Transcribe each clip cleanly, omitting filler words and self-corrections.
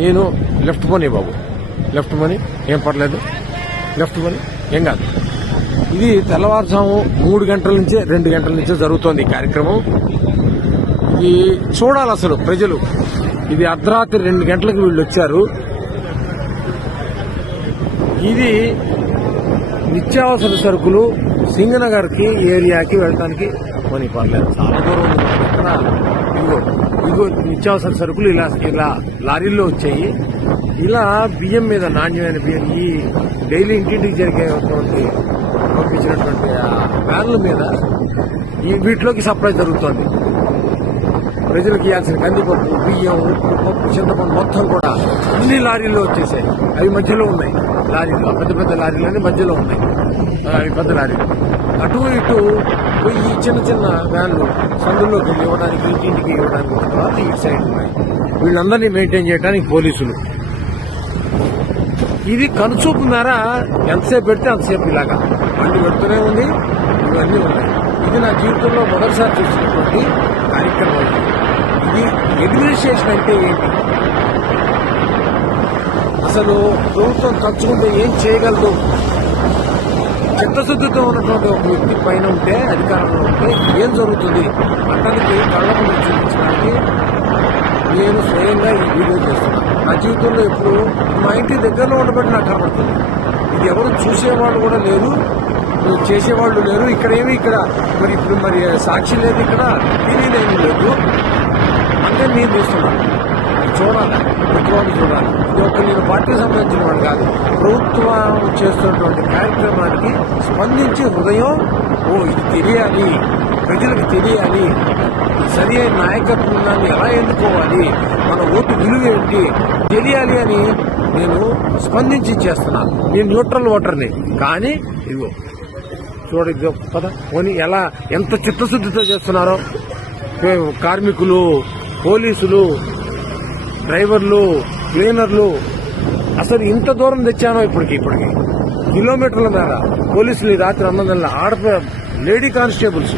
నేను లెఫ్ట్ పోనీ బాబు, లెఫ్ట్ పోనీ, ఏం పర్లేదు, లెఫ్ట్ పోనీ, ఏం కాదు. ఇది తెల్లవారుజాము 3 గంటల నుంచే 2 గంటల నుంచే జరుగుతోంది ఈ కార్యక్రమం. ఇది చూడాలి అసలు ప్రజలు. ఇది అర్ధరాత్రి 2 గంటలకు వీళ్ళు వచ్చారు. ఇది నిత్యావసర సరుకులు సింగనగర్ కి ఏరియాకి వెళ్ళడానికి కొని పర్లేదు, చాలా దూరం ఉంది. ఇక్కడ ఇదిగో నిత్యావసర సరుకులు ఇలా లారీల్లో వచ్చాయి. ఇలా బియ్యం మీద, నాణ్యమైన బియ్యం, ఈ డైలీ ఇంటింటికి జరిగేటువంటి పంపించినటువంటి వ్యాన్ల మీద వీటిలోకి సప్లై జరుగుతోంది. ప్రజలకు ఇవ్వాల్సిన కందిపప్పు, బియ్యం, ఉప్పు, పప్పు, చింతపండు మొత్తం కూడా అన్ని లారీల్లో వచ్చేసాయి. అవి మధ్యలో ఉన్నాయి లారీలు, పెద్ద పెద్ద లారీలు మధ్యలో ఉన్నాయి. అవి పెద్ద లారీలు. అటు ఇటు ఈ చిన్న చిన్న వ్యాన్లు సందుల్లోకి వెళ్ళి ఇవ్వడానికి, ఇంటింటికి ఇవ్వడానికి తర్వాత ఈ సైడ్ ఉన్నాయి. వీళ్ళందరినీ మెయింటైన్ చేయడానికి పోలీసులు. ఇది కనుచూపు మేర ఎంతసేపు పెడితే అంతసేపు ఇలాగా బండి పెడుతూనే ఉంది. ఇవన్నీ ఉన్నాయి. ఇది నా జీవితంలో మొదటిసారి చూసినటువంటి కార్యక్రమం. ఇది అడ్మినిస్ట్రేషన్ అంటే ఏంటి, అసలు ప్రభుత్వం తలుచుకుంటే ఏం చేయగలదు? చిత్తశుద్ధితో ఉన్నటువంటి ఒక వ్యక్తి పైన ఉంటే, అధికారంలో ఉంటే ఏం జరుగుతుంది అతనికి కళ్ళ ముందు చూపించడానికి నేను స్వయంగా ఈ వీడియో చేస్తున్నాను. నా జీవితంలో ఎప్పుడు మా ఇంటి దగ్గరలో ఉండబట్టి నాకు కనబడుతుంది. ఇది ఎవరు చూసేవాళ్ళు కూడా లేరు, చేసేవాళ్ళు లేరు. ఇక్కడ మరి సాక్షి లేదు, ఇక్కడ తెలియదేమీ లేదు. అంటే నేను చూస్తున్నాను. చూడాలి, ప్రభుత్వాన్ని చూడాలి. ఇది ఒక నేను పార్టీకి సంబంధించిన వాడు కాదు. ప్రభుత్వం చేస్తున్నటువంటి కార్యక్రమానికి స్పందించి హృదయం, ఇది తెలియాలి, ప్రజలకు తెలియాలి, సరి అయిన నాయకత్వాన్ని ఎలా ఎన్నుకోవాలి, మన ఓటు విలువ ఏంటి తెలియాలి అని నేను స్పందించి చేస్తున్నాను. నేను న్యూట్రల్ ఓటర్ని. కానీ ఇదిగో చూడ పద పోనీ ఎంత చిత్తశుద్ధితో చేస్తున్నారో కార్మికులు, పోలీసులు, డ్రైవర్లు, క్లీనర్లు. అసలు ఇంత దూరం తెచ్చానో ఇప్పటికి కిలోమీటర్ల మేర పోలీసులు ఈ రాత్రి 9 లేడీ కానిస్టేబుల్స్,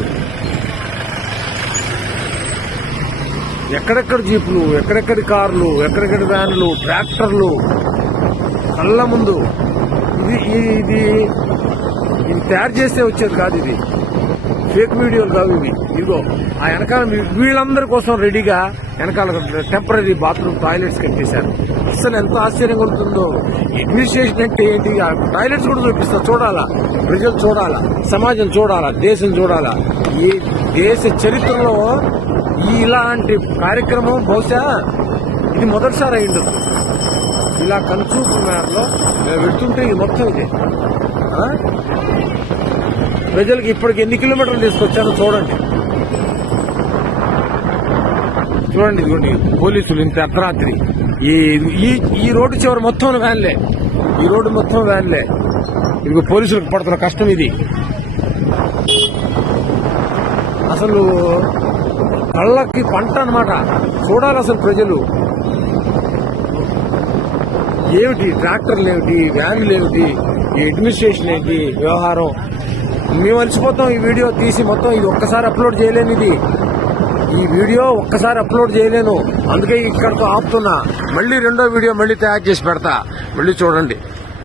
ఎక్కడెక్కడ జీపులు, ఎక్కడెక్కడి కార్లు, ఎక్కడెక్కడి వ్యాన్లు, ట్రాక్టర్లు కళ్ళ ముందు. ఇది తయారు చేస్తే వచ్చేది కాదు. ఇది ఫేక్ వీడియోలు కావు ఇవి. ఇదిగో ఆ వెనకాల వీళ్ళందరి కోసం రెడీగా వెనకాల టెంపరీ బాత్రూమ్ టాయిలెట్స్ కట్టేశారు. అసలు ఎంత ఆశ్చర్యం కలుగుతుందో. అడ్మినిస్ట్రేషన్ అంటే ఏంటి? టాయిలెట్స్ కూడా చూపిస్తా. చూడాలా, ప్రజలు చూడాలా, సమాజం చూడాలా, దేశం చూడాలా. ఈ దేశ చరిత్రలో ఇలాంటి కార్యక్రమం బహుశా ఇది మొదటిసారి అయిండదు. ఇలా కనుచూపు మేరలో పెడుతుంటే ఇది మొత్తం ఇదే. ప్రజలకు ఇప్పటికి ఎన్ని కిలోమీటర్లు తీసుకొచ్చానో చూడండి. ఇదిగోండి పోలీసులు ఇంత అర్ధరాత్రి ఈ రోడ్డు చివరి మొత్తం వ్యాన్లే, ఈ రోడ్డు మొత్తం వ్యాన్లే. ఇదిగో పోలీసులకు పడుతున్న కష్టం ఇది. అసలు కళ్ళకి పంట అన్నమాట. చూడాలి అసలు ప్రజలు. ఏమిటి ట్రాక్టర్లు, ఏమిటి వ్యాన్లు, ఏమిటి ఈ అడ్మినిస్ట్రేషన్, ఏంటి వ్యవహారం. మేము అలసిపోతాం. ఈ వీడియో తీసి మొత్తం ఇది ఒక్కసారి అప్లోడ్ చేయలేను. ఈ వీడియో ఒక్కసారి అప్లోడ్ చేయలేను. అందుకే ఇక్కడితో ఆపుతున్నా. మళ్ళీ రెండో వీడియో మళ్ళీ తయారు చేసి పెడతా. మళ్ళీ చూడండి.